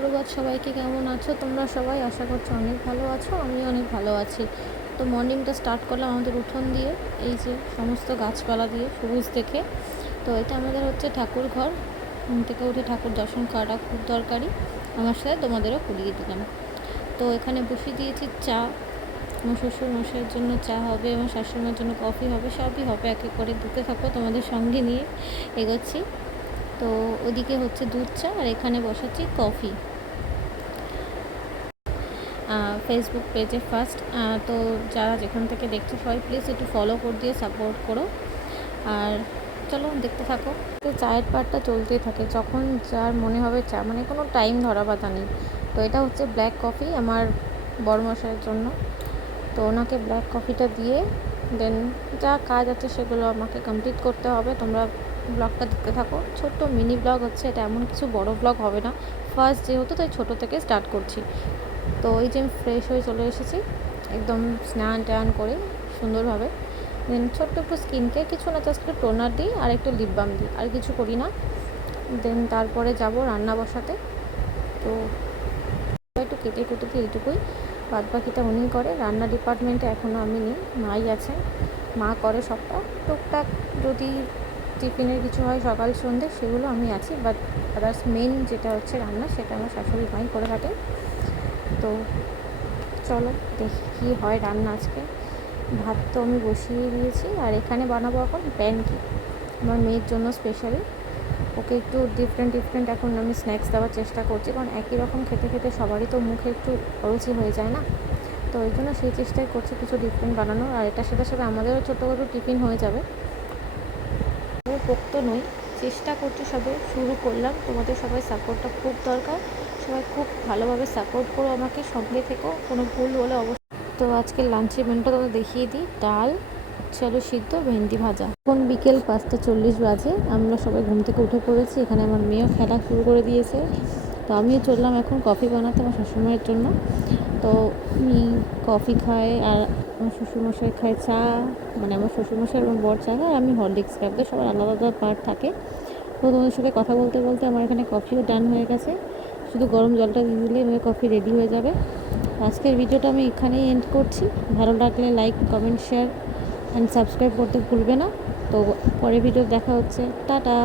সুপ্রভাত সবাইকে। কেমন আছো তোমরা সবাই? আশা করছো অনেক ভালো আছো। আমি অনেক ভালো আছি। তো মর্নিংটা স্টার্ট করলাম আমাদের উঠোন দিয়ে, এই যে সমস্ত গাছপালা দিয়ে সবুজ দেখে। তো এটা আমাদের হচ্ছে ঠাকুর ঘর। ঘুম থেকে উঠে ঠাকুর দর্শন করাটা খুব দরকারি। আমার সাথে তোমাদেরও করিয়ে দিলাম। তো এখানে বসিয়ে দিয়েছি চা। আমার শ্বশুর মশাইয়ের জন্য চা হবে, আমার শাশুড়িমার জন্য কফি হবে, সবই হবে। এক এক করে দিতে থাকো, তোমাদের সঙ্গে নিয়ে এগোচ্ছি। তো ওদিকে হচ্ছে দুধ চা আর এখানে বসাচ্ছি কফি। ফেসবুক পেজে ফার্স্ট। তো যারা যেখান থেকে দেখছো সবাই প্লিজ একটু ফলো করে দিয়ে সাপোর্ট করো। আর চলো দেখতে থাকো। তো চায়ের পাটটা চলতেই থাকে, যখন যার মনে হবে চা, মানে কোনো টাইম ধরা বাঁধা নেই। তো এটা হচ্ছে ব্ল্যাক কফি আমার বড়মশাইয়ের জন্য। তো ওনাকে ব্ল্যাক কফিটা দিয়ে দেন যা কাজ আছে সেগুলো আমাকে কমপ্লিট করতে হবে। তোমরা ব্লগটা দেখতে থাকো। ছোট্ট মিনি ব্লগ হচ্ছে এটা, এমন কিছু বড় ব্লগ হবে না। ফার্স্ট যেহেতু, তাই ছোটো থেকে স্টার্ট করছি। তো এই যে আমি ফ্রেশ হয়ে চলে এসেছি, একদম স্নান টান করে সুন্দরভাবে। দেন ছোট্ট একটু স্কিন কেয়ার, কিছু না, জাস্ট একটু টোনার দিই আর একটু লিপ বাম দিই, আর কিছু করি না। দেন তারপরে যাব রান্না বসাতে। তো একটু কেটে কুটে দিই, এইটুকুই। বাদ বাকিটা উনি করে। রান্না ডিপার্টমেন্টে এখনও আমি নেই, মাই আছে। মা করে সবটা। টুকটাক যদি টিফিনের কিছু হয় সকাল সন্ধ্যে, সেগুলো আমি আছি। বাট আদার্স মেন যেটা হচ্ছে রান্না, সেটা আমার শাশুড়ি মাই করে থাকে। তো চলো দেখি কী হয় রান্না আজকে। ভাত তো আমি বসিয়ে দিয়েছি, আর এখানে বানাবো এখন প্যানকেক আমার মেয়ের জন্য স্পেশালি। ওকে একটু ডিফারেন্ট এখন আমি স্ন্যাক্স দেওয়ার চেষ্টা করছি, কারণ একই রকম খেতে খেতে সবারই তো মুখে একটু অরুচি হয়ে যায় না। তো ওই জন্য সেই চেষ্টাই করছি কিছু ডিফারেন্ট বানানোর। আর এটার সাথে সাথে আমাদেরও ছোটোখাটো টিফিন হয়ে যাবে। আমি পোক্ত নই, চেষ্টা করছি, সবে শুরু করলাম। তোমাদের সবাই সাপোর্টটা খুব দরকার। সবাই খুব ভালোভাবে সাপোর্ট করো আমাকে, সঙ্গে থেকো। কোনো ভুল হলে অবশ্যই। তো আজকে লাঞ্চের মেনুটা তোমাদের দেখিয়ে দিই। ডাল, আলু সিদ্ধ, ভেন্ডি ভাজা। এখন বিকেল 5:40 বাজে। আমরা সবাই ঘুম থেকে উঠে পড়েছি। এখানে আমার মেয়েও খেলা শুরু করে দিয়েছে। তো আমিও চললাম এখন কফি বানাতে আমার শ্বশুরমায়ের জন্য। তো আমি কফি খাই, আর আমার শ্বশুরমশাই খায় চা। মানে আমার শ্বশুরমশাই এবং বর চা খায়, আমি হরলিক্স খাই। সবার আলাদা আলাদা পার্ট থাকে। তো তোমাদের সাথে কথা বলতে বলতে আমার এখানে কফিও ডান হয়ে গেছে। শুধু গরম জলটা দিয়ে দিলে আমার কফি রেডি হয়ে যাবে। আজকের ভিডিওটা আমি এখানেই এন্ড করছি। ভালো লাগলে like, comment, share and subscribe করতে ভুলবে না। তো পরের ভিডিও দেখা হচ্ছে। টাটা।